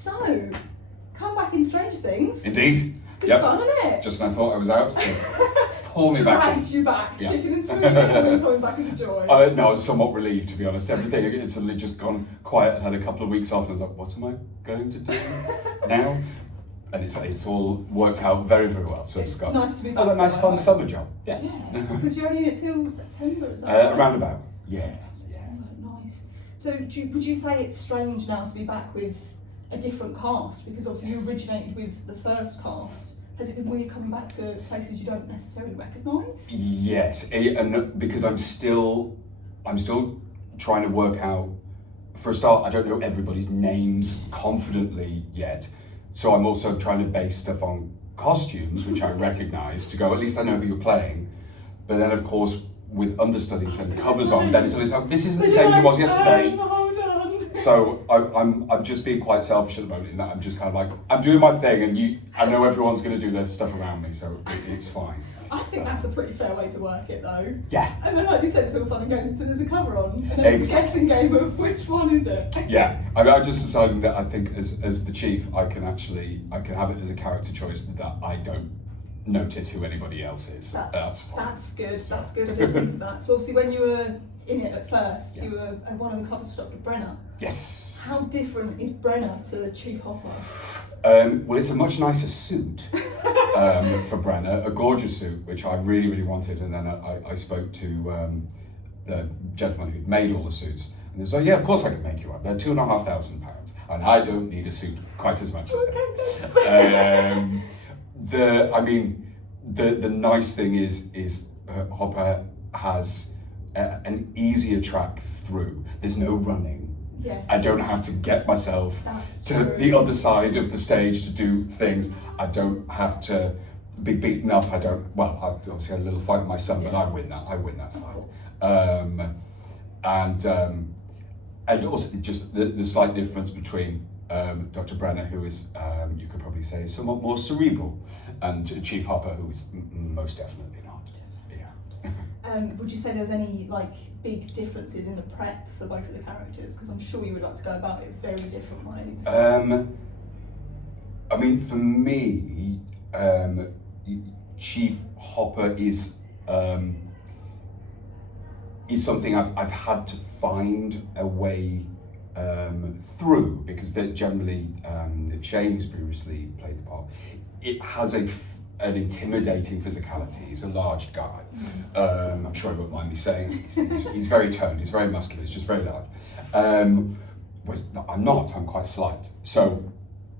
So, come back in Strange Things. Indeed. It's good fun, isn't it? Just when I thought I was out, to pull me back in. Dragged you back, Yeah. kicking and screaming and coming back into joy. No, I was somewhat relieved, to be honest. Everything had suddenly just gone quiet. I had a couple of weeks off and I was like, what am I going to do now? And it's all worked out very, very well. So it's just got nice to be back. a nice fun summer job. Yeah, because you're only in it till September, is that right? Around about. Yeah. September, nice. So would you say it's strange now to be back with a different cast? Because obviously you originated with the first cast. Has it been weird coming back to places you don't necessarily recognise? Yes, and because I'm still trying to work out. For a start, I don't know everybody's names confidently yet, so I'm also trying to base stuff on costumes, which I recognise, to go, at least I know who you're playing. But then, of course, with understudies and covers on, then it's like, this isn't the same as it was yesterday. So I'm just being quite selfish at the moment in that I'm just kind of like, I'm doing my thing, and I know everyone's going to do their stuff around me, so it's fine. I think that's a pretty fair way to work it, though. Yeah. And then, like you said, it's all fun and games until there's a cover on, and then it's a guessing game of which one is it. Yeah, I just decided that I think as the chief, I can have it as a character choice that I don't notice who anybody else is. That's fine. That's good. That's good. I didn't think of that. So obviously, when you were in it at first, you were one of the covers for Dr. Brenner. Yes. How different is Brenner to Chief Hopper? Well, it's a much nicer suit for Brenner, a gorgeous suit, which I really, really wanted. And then I spoke to the gentleman who'd made all the suits. And he was like, yeah, of course I can make you one. They're £2,500. And I don't need a suit quite as much as that. The nice thing is Hopper has an easier track through. There's no running. Yes. I don't have to get myself to the other side of the stage to do things. I don't have to be beaten up. I've obviously had a little fight with my son, but I win that fight. And also just the slight difference between Dr. Brenner, who is, you could probably say, somewhat more cerebral, and Chief Hopper, who is most definitely not. Would you say there was any big differences in the prep for both of the characters? Because I'm sure you would like to go about it very different ways. For me, Chief Hopper is something I've had to find a way through, because they're generally Shane, who's previously played the part, it has an intimidating physicality. He's a large guy. I'm sure he won't mind me saying he's very toned, he's very muscular, he's just very large. Whereas I'm not, I'm quite slight. So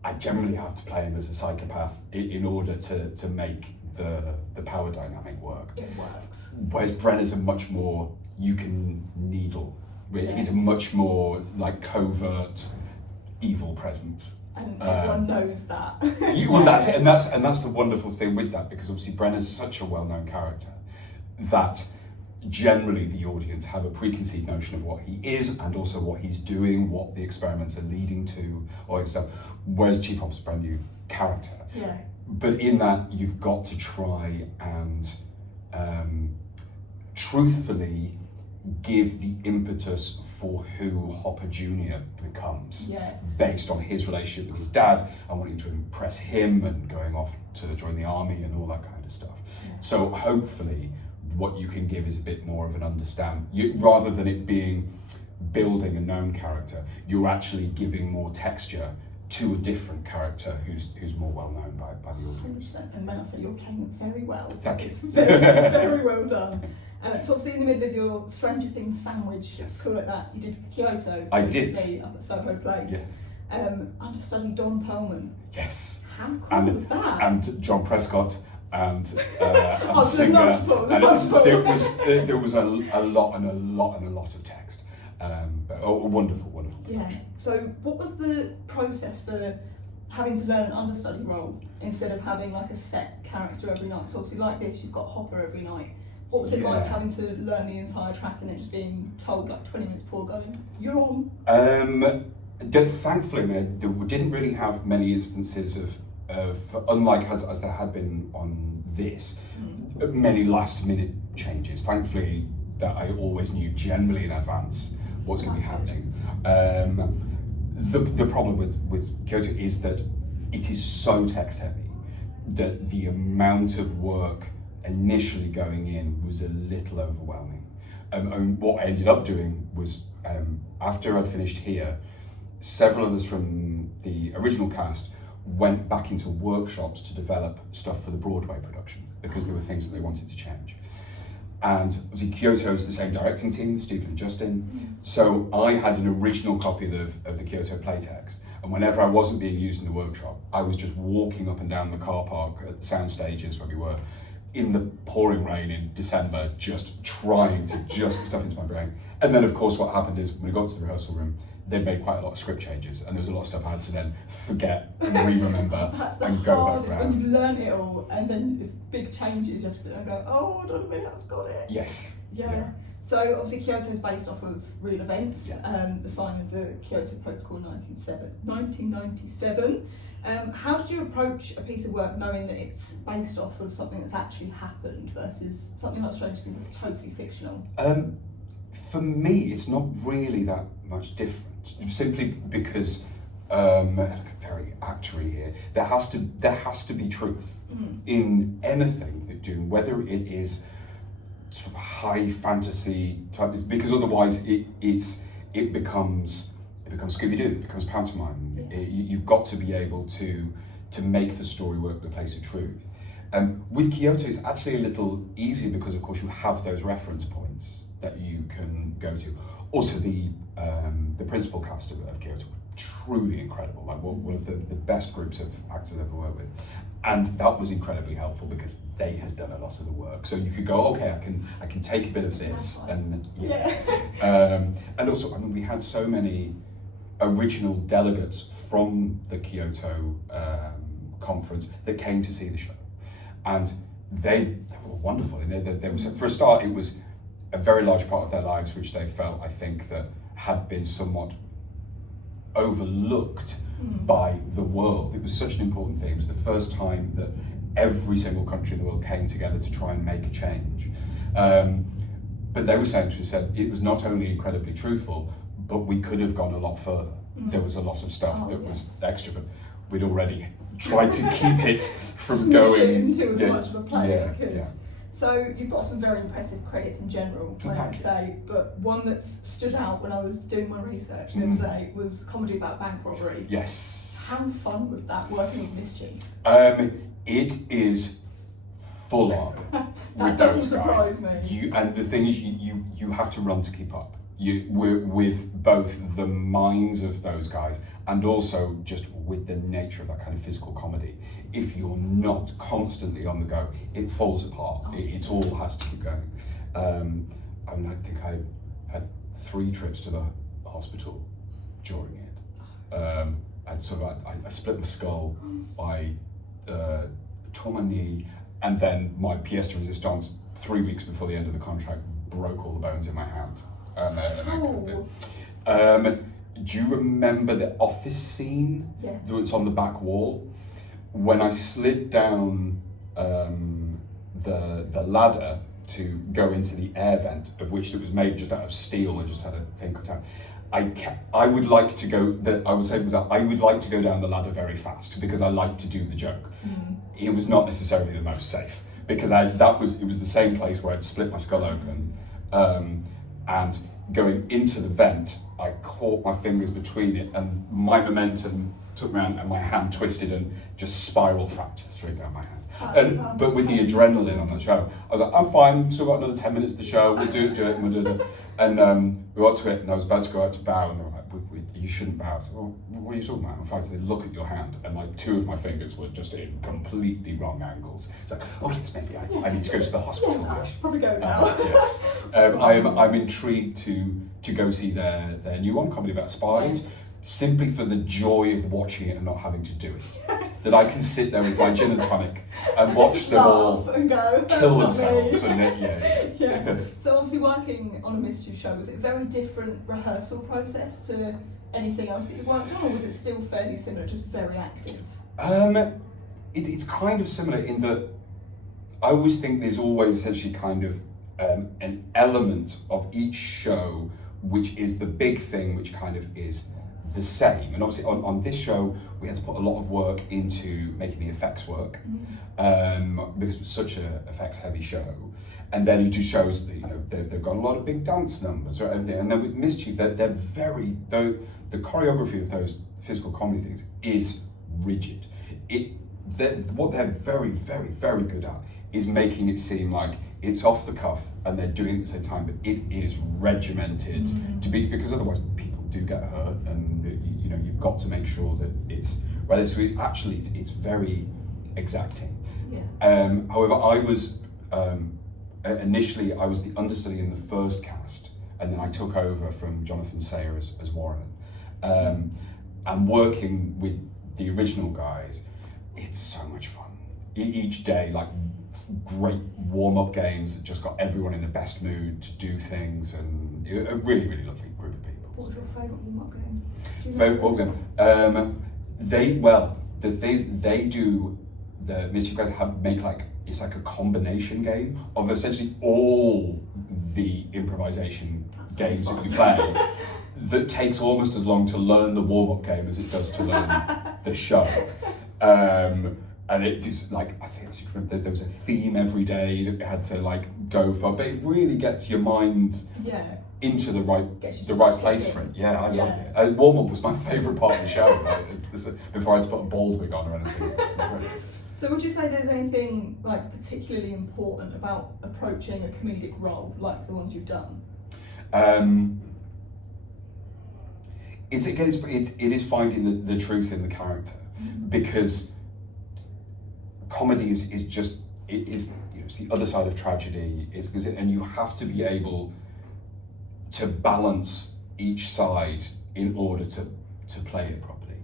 I generally have to play him as a psychopath in order to make the power dynamic work. It works. Whereas Brenner's a much more, you can needle. He's a much more covert evil presence. And everyone knows that. That's the wonderful thing with that, because obviously Brenner's such a well-known character that generally the audience have a preconceived notion of what he is and also what he's doing, what the experiments are leading to, all that stuff. Whereas Chief Hopper's a brand new character. Yeah. But in that, you've got to try and truthfully give the impetus for who Hopper Jr. becomes, based on his relationship with his dad and wanting to impress him and going off to join the army and all that kind of stuff. Yeah. So hopefully what you can give is a bit more of an understanding, rather than it being building a known character, you're actually giving more texture to a different character who's more well known by the audience. 100%. And when I say you're playing very well, thank you. It's very, very well done. So obviously in the middle of your Stranger Things sandwich, let's call it that, you did Kyoto. I did. Up at Soho Place. Yes. Understudy Don Perlman. Yes. How cool was that? And John Prescott and so singer. There was a lot of text. But wonderful. Yeah. So what was the process for having to learn an understudy role instead of having a set character every night? So obviously like this, you've got Hopper every night. What was it like having to learn the entire track and then just being told 20 minutes before going, you're on? Thankfully, we didn't really have many instances of unlike as there had been on this, many last minute changes. Thankfully, that I always knew generally in advance what's going to be happening. The problem with Kyoto is that it is so text heavy that the amount of work initially going in was a little overwhelming. And what I ended up doing was, after I'd finished here, several of us from the original cast went back into workshops to develop stuff for the Broadway production because there were things that they wanted to change. And obviously Kyoto is the same directing team, Stephen and Justin. So I had an original copy of the Kyoto playtext. And whenever I wasn't being used in the workshop, I was just walking up and down the car park at the sound stages where we were in the pouring rain in December, just trying to just get stuff into my brain. And then of course what happened is when we got to the rehearsal room, they made quite a lot of script changes, and there was a lot of stuff I had to then forget and re-remember and go back hardest, around. when you've learned it all, and then it's big changes, you have to sit there and go, oh, hold on a minute, I've got it. Yes. Yeah. So obviously Kyoto is based off of real events. Yeah. The signing of the Kyoto Protocol in 1997. How did you approach a piece of work knowing that it's based off of something that's actually happened versus something like Strange Things that's totally fictional? For me, it's not really that much different. Simply because, very actuary here, there has to be truth in anything that you do, whether it is sort of high fantasy type, because otherwise it becomes Scooby-Doo, it becomes pantomime. Yeah. You've got to be able to make the story work in the place of truth. With Kyoto, it's actually a little easier because, of course, you have those reference points that you can go to. Also, the principal cast of Kyoto were truly incredible, like one of the best groups of actors I've ever worked with. And that was incredibly helpful because they had done a lot of the work. So you could go, okay, I can take a bit of this, and and also, I mean, we had so many original delegates from the Kyoto conference that came to see the show, and they were wonderful. And they were, for a start, it was a very large part of their lives which they felt, I think, that had been somewhat overlooked by the world. It was such an important thing. It was the first time that every single country in the world came together to try and make a change. But they were saying to us, it was not only incredibly truthful, but we could have gone a lot further. There was a lot of stuff that was extra, but we'd already tried to keep it from going into as much of a play as you could. Yeah. So you've got some very impressive credits in general, I have to say, but one that's stood out when I was doing my research the other day was comedy about bank robbery. Yes. How fun was that working with Mischief? It is full on with those guys. Me. And the thing is, you have to run to keep up. With both the minds of those guys and also just with the nature of that kind of physical comedy. If you're not constantly on the go, it falls apart. It all has to keep going. I mean, I think I had 3 trips to the hospital during it. And so I split my skull, I tore my knee, and then my pièce de résistance 3 weeks before the end of the contract broke all the bones in my hand. Do you remember the office scene? Yeah. That's on the back wall? When I slid down the ladder to go into the air vent, of which it was made just out of steel and just had a thing cut out, I would like to go. I would say I would like to go down the ladder very fast because I like to do the joke. It was not necessarily the most safe because it was the same place where I'd split my skull open. And going into the vent, I caught my fingers between it, and my momentum took me out, and my hand twisted and just spiraled fracture straight down my hand. But with the adrenaline on the show, I was like, I'm fine, we've still got another 10 minutes of the show, we'll do it, and we'll do it. And we got to it, and I was about to go out to bow, and they were like, you shouldn't bow. I said, well, what are you talking about? In fact, they look at your hand, and like 2 of my fingers were just in completely wrong angles. It's like, oh yes, maybe I need to go to the hospital. Yes, I should probably go now. Yes. I'm intrigued to go see their new one, Comedy About Spies, simply for the joy of watching it and not having to do it. Yes. That I can sit there with my gin and tonic and watch them all and go, kill themselves. Yeah. So obviously working on a Mischief show, was it a very different rehearsal process to anything else that you worked on, or was it still fairly similar, just very active? It's kind of similar in that I always think there's always essentially kind of an element of each show which is the big thing, which kind of is the same. And obviously on this show, we had to put a lot of work into making the effects work, because it was such a effects heavy show. And then you do shows that, you know, they've got a lot of big dance numbers or everything. And then with Mischief, they're very, the choreography of those physical comedy things is rigid. What they're very, very, very good at is making it seem like it's off the cuff and they're doing it at the same time, but it is regimented to be, because otherwise people do get hurt, and you know, you've got to make sure that it's, well, it's actually, it's very exacting. Yeah. However, I was, initially I was the understudy in the first cast, and then I took over from Jonathan Sayer as Warren. And working with the original guys, it's so much fun. Each day, like, great warm-up games that just got everyone in the best mood to do things, and a really, really lovely group of people. What was your favourite warm-up game? Favourite warm-up game? They do, the Mischief guys make like, it's like a combination game of essentially all the improvisation games that you play that takes almost as long to learn the warm-up game as it does to learn the show. And it is like, I think there was a theme every day that we had to like go for, but it really gets your mind into the right place for it. Yeah, I loved it. Warm-up was my favourite part of the show, like, before I had to put a bald wig on or anything. So would you say there's anything like particularly important about approaching a comedic role like the ones you've done? It is finding the truth in the character, because comedy is just, it is, you know, it's the other side of tragedy. And you have to be able to balance each side in order to play it properly.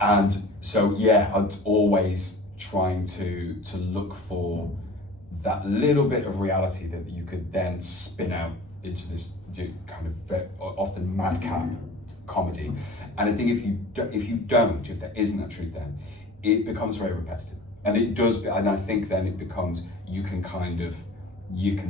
And so I'm always trying to look for that little bit of reality that you could then spin out into this kind of often madcap comedy. And I think if there isn't that truth, then it becomes very repetitive. And it does, and I think then it becomes, you can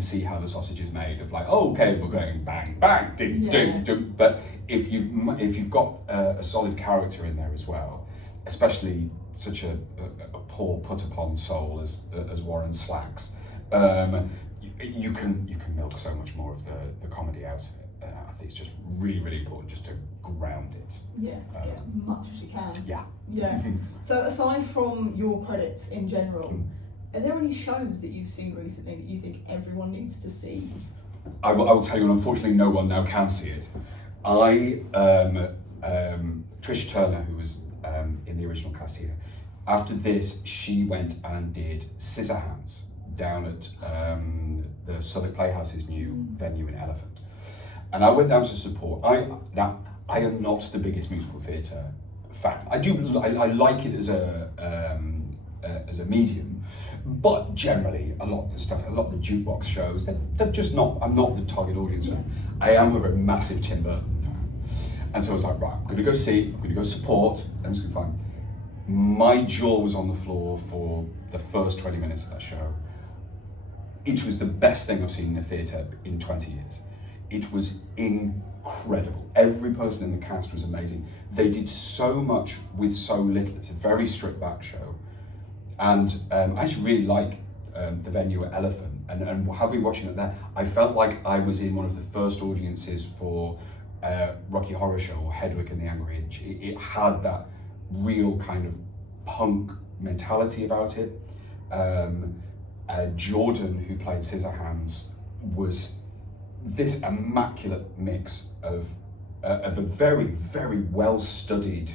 see how the sausage is made, of like, oh, okay, we're going bang, bang, ding, ding, ding. But if you've got a solid character in there as well, especially such a poor put upon soul as Warren Slacks, you can milk so much more of the comedy out of it. I think it's just really, really important just to ground it. Yeah, get as much as you can. Yeah. Yeah. So aside from your credits in general, are there any shows that you've seen recently that you think everyone needs to see? I will tell you, and unfortunately no one now can see it. Trish Turner, who was in the original cast here, after this she went and did Scissorhands down at the Southwark Playhouse's new venue in Elephant. And I went down to support. I am not the biggest musical theatre fan. I like it as a medium, but generally a lot of the jukebox shows, they're just not. I'm not the target audience for them. I am a very massive Tim Burton fan, and so I was like, right, I'm going to go see. I'm going to go support. I'm just going to find. My jaw was on the floor for the first 20 minutes of that show. It was the best thing I've seen in a theatre in 20 years. It was incredible. Every person in the cast was amazing. They did so much with so little. It's a very stripped back show. And I actually really like the venue at Elephant. And having watching it there, I felt like I was in one of the first audiences for Rocky Horror Show or Hedwig and the Angry Inch. It had that real kind of punk mentality about it. Jordan, who played Scissorhands, was this immaculate mix of a very, very well-studied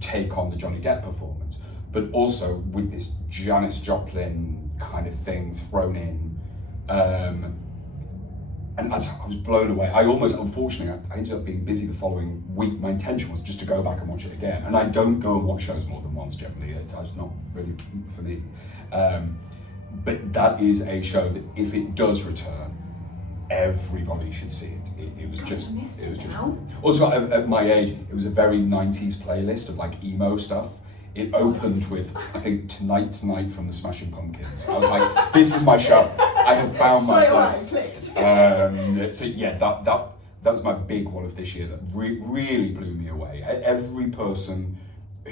take on the Johnny Depp performance, but also with this Janis Joplin kind of thing thrown in. And I was blown away. Unfortunately, I ended up being busy the following week. My intention was just to go back and watch it again. And I don't go and watch shows more than once generally. It's not really for me. But that is a show that if it does return, everybody should see it. It was just. Also, at my age, it was a very 90s playlist of like emo stuff. It opened with, I think, Tonight from the Smashing Pumpkins. I was like, this is my show. I have found my place. So yeah, that was my big one of this year that really blew me away. Every person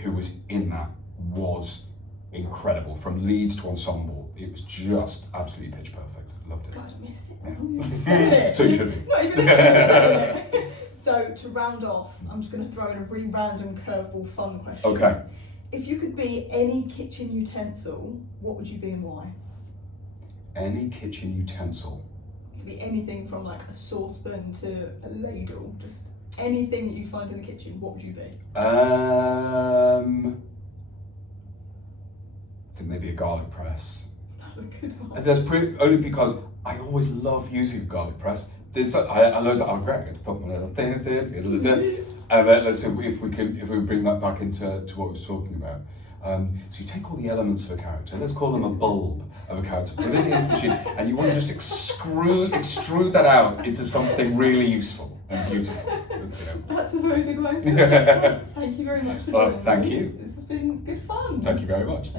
who was in that was incredible, from leads to ensemble. It was just absolutely pitch perfect. Loved it. God, I missed it. I'm selling it. So you should be. Not even selling it. So to round off, I'm just going to throw in a really random curveball fun question. Okay. If you could be any kitchen utensil, what would you be and why? Any kitchen utensil. It could be anything from like a saucepan to a ladle, just anything that you find in the kitchen, what would you be? I think maybe a garlic press. That's a good one. That's only because I always love using a garlic press. I know that I'm going to put my little things in, and let's see if we bring that back into what we were talking about. So you take all the elements of a character, let's call them a bulb of a character, put it in the machine, and you want to just extrude that out into something really useful and beautiful. That's a very good way. Thank you very much for Well, joining thank me. you. This has been good fun. Thank you very much.